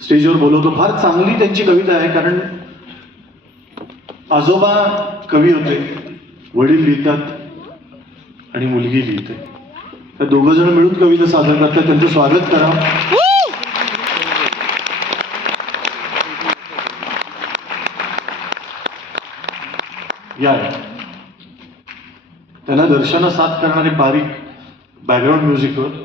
स्टेजवर बोलवतो. फार चांगली त्यांची कविता आहे, कारण आजोबा कवी होते, वडील लिहितात आणि मुलगी लिहिते. तर दोघं जण मिळून कविता सादर करतात. त्यांचं स्वागत करा. या त्याला दर्शन साथ करणारे बारीक बॅकग्राऊंड म्युझिकवर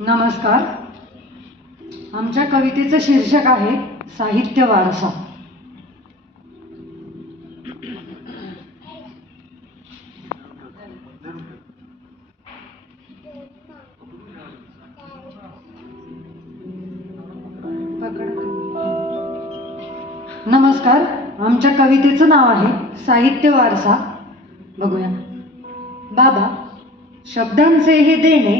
नमस्कार. आमच्या कवितेचं शीर्षक आहे साहित्य वारसा. नमस्कार. आमच्या कवितेचं नाव आहे साहित्य वारसा. बघूया. बाबा, शब्दांचे हे देणे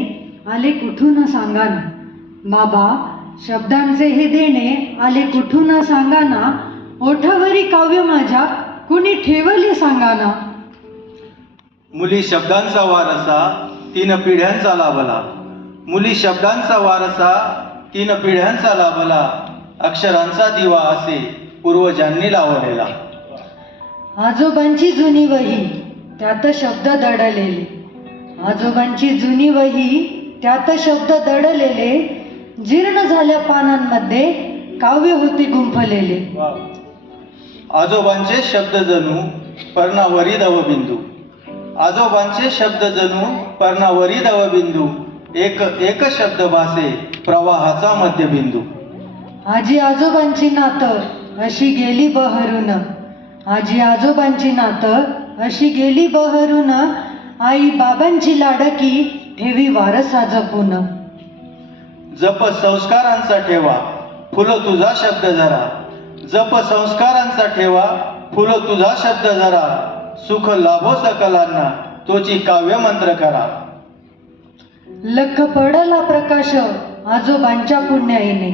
आले कुठून सांगाना. बाबा, शब्दांचे हे देणे आले कुठून सांगाना. ओठावरी काव्य माझ्या कुणी ठेवले सांगाना. मुली शब्दांचा वारसा 3 पिढ्यांचा लाभला. मुली शब्दांचा वारसा 3 पिढ्यांचा लाभला. अक्षरांचा दिवा असे पूर्वजांनी लावलेला. आजोबांची जुनी वही त्यात शब्द दडलेले. आजोबांची जुनी वही त्यात शब्द दडलेले. जीर्ण झाल्या पानांमध्ये काव्य होते गुंफलेले. आजोबांचे शब्द जणू पर्णावरी दवबिंदू. आजोबांचे शब्द जणू पर्णावरी दवबिंदू. एक शब्द भासे प्रवाहाचा मध्यबिंदू. आजी आजोबांची नातं अशी गेली बहरून. आजी आजोबांची नातं अशी गेली बहरून. आई बाबांची लाडकी ठेवी वारसा जपून. जप संस्कारांचा ठेवा फुल तुझा शब्द जरा. जप संस्कारांचा ठेवा फुल तुझा शब्द जरा. सुख लाभो सकलांना तोची काव्य मंत्र करा. लख पडला प्रकाश आजोबांच्या पुण्याईने.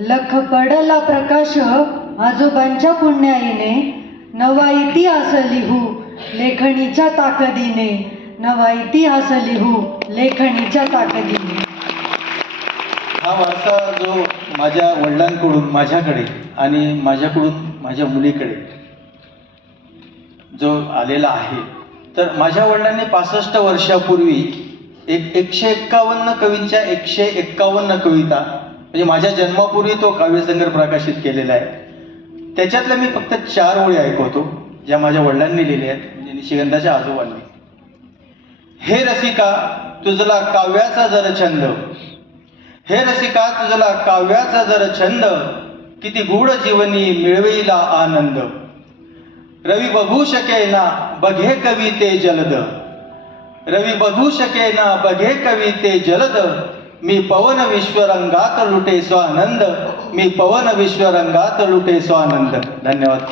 लख पडला प्रकाश आजोबांच्या पुण्याईने. नवा इतिहास लिहू लेखणीच्या ताकदीने. नवा इतिहास लिहू लेखणीच्या ताकदीने. हा वारसा जो माझ्या वडिलांकडून माझ्याकडे आणि माझ्याकडून माझ्या मुलीकडे जो आलेला आहे, तर माझ्या वडिलांनी 65 वर्षापूर्वी 151 कवींच्या 151 कविता, म्हणजे माझ्या जन्मापूर्वी तो काव्यसंग्रह प्रकाशित केलेला आहे. त्याच्यातल्या मी फक्त 4 ओळी ऐकवतो, ज्या माझ्या वडिलांनी लिहिल्या आहेत, म्हणजे निशिगंधाच्या आजोबांनी. हे रसिका तुझला काव्याचा जर छंद. हे रसिका तुझला काव्याचा जर छंद. किती गूढ जीवनी मिळविला आनंद. रवी बघू शकेना बघे कवी ते जलद. रवी बघू शकेना बघे कवी ते जलद. मी पवन विश्वरंगात लुटे स्वानंद. मी पवन विश्वरंगात लुटे स्वानंद. धन्यवाद.